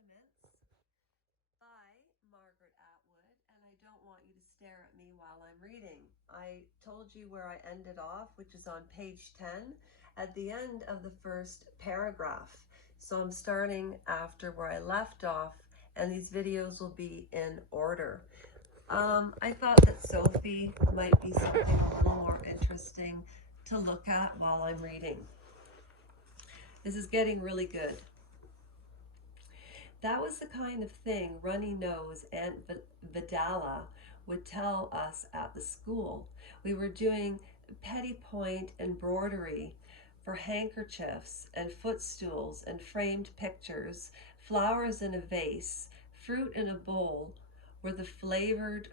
Sentiments by Margaret Atwood, and I don't want you to stare at me while I'm reading. I told you where I ended off, which is on page 10 at the end of the first paragraph. So I'm starting after where I left off, and these videos will be in order. I thought that Sophie might be something a little more interesting to look at while I'm reading. This is getting really good. That was the kind of thing Runny Nose Aunt Vidala would tell us at the school. We were doing petty point embroidery for handkerchiefs and footstools and framed pictures, flowers in a vase, fruit in a bowl were the favored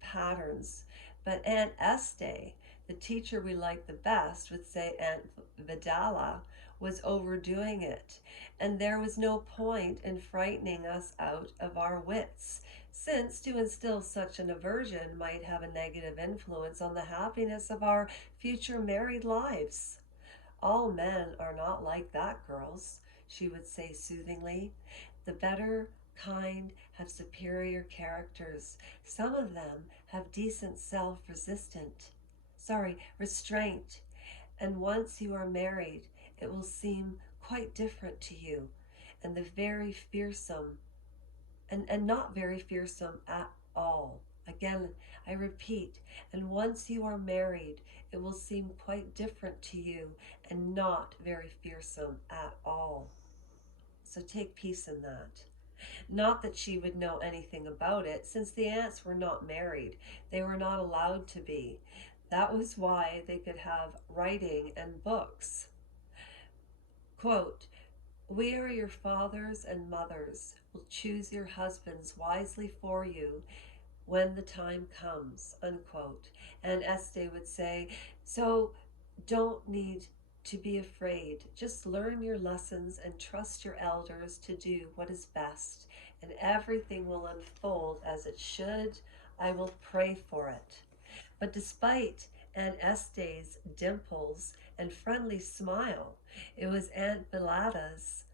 patterns. But Aunt Este, the teacher we liked the best, would say Aunt Vidala was overdoing it, and there was no point in frightening us out of our wits, since to instill such an aversion might have a negative influence on the happiness of our future married lives. All men are not like that, girls, she would say soothingly. The better kind have superior characters. Some of them have decent restraint. And once you are married, it will seem quite different to you, and the very fearsome, and not very fearsome at all. Again, I repeat, and once you are married, it will seem quite different to you and not very fearsome at all. So take peace in that. Not that she would know anything about it, since the aunts were not married. They were not allowed to be. That was why they could have writing and books. Quote, we are your fathers and mothers. Will choose your husbands wisely for you when the time comes, unquote. And Este would say, so don't need to be afraid. Just learn your lessons and trust your elders to do what is best, and everything will unfold as it should. I will pray for it. But despite Aunt Este's dimples and friendly smile, it was Aunt Belada's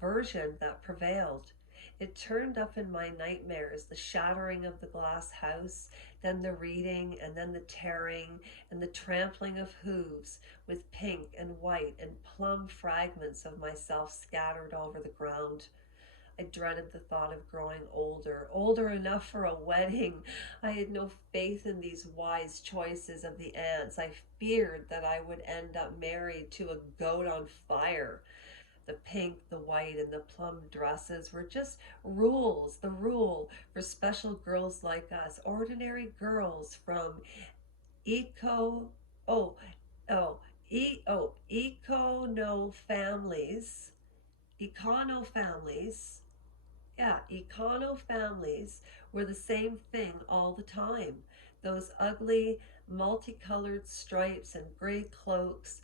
version that prevailed. It turned up in my nightmares, the shattering of the glass house, then the reading, and then the tearing, and the trampling of hooves with pink and white and plum fragments of myself scattered over the ground. I dreaded the thought of growing older, older enough for a wedding. I had no faith in these wise choices of the aunts. I feared that I would end up married to a goat on fire. The pink, the white, and the plum dresses were just rules, the rule for special girls like us, ordinary girls from eco, oh, oh, econo families, econo families, yeah, econo families were the same thing all the time. Those ugly, multicolored stripes and gray cloaks,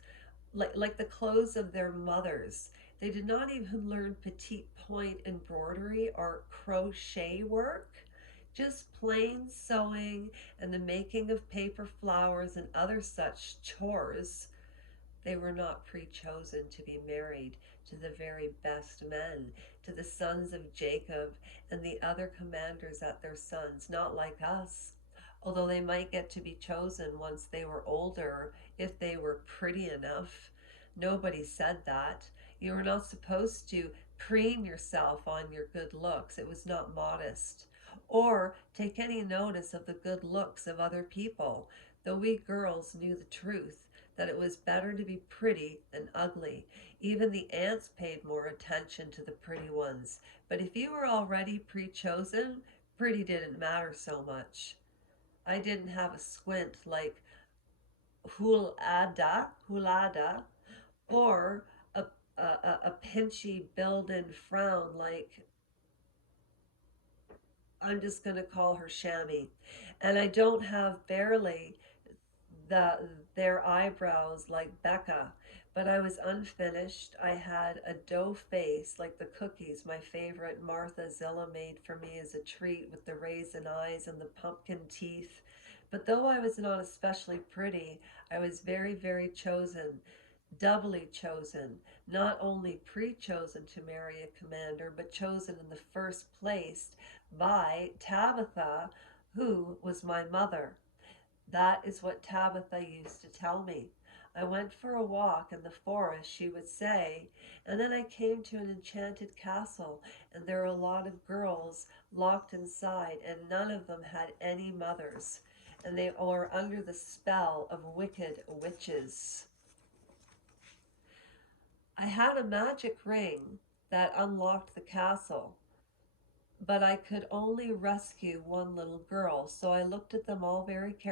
like the clothes of their mothers. They did not even learn petite point embroidery or crochet work. Just plain sewing and the making of paper flowers and other such chores. They were not pre-chosen to be married to the very best men, to the sons of Jacob and the other commanders at their sons, not like us. Although they might get to be chosen once they were older, if they were pretty enough. Nobody said that. You were not supposed to preen yourself on your good looks. It was not modest. Or take any notice of the good looks of other people, though we girls knew the truth, that it was better to be pretty than ugly. Even the aunts paid more attention to the pretty ones. But if you were already pre-chosen, pretty didn't matter so much. I didn't have a squint like Hulada, or a pinchy build-in frown like, I'm just going to call her Shammy. And I don't have barely their eyebrows like Becca, but I was unfinished. I had a dough face like the cookies my favorite Martha Zilla made for me as a treat, with the raisin eyes and the pumpkin teeth. But though I was not especially pretty, I was very, very chosen. doubly chosen, not only pre chosen to marry a commander, but chosen in the first place by Tabitha, who was my mother. That is what Tabitha used to tell me. I went for a walk in the forest, she would say, and then I came to an enchanted castle, and there were a lot of girls locked inside, and none of them had any mothers, and they were under the spell of wicked witches. I had a magic ring that unlocked the castle, but I could only rescue one little girl, so I looked at them all very carefully.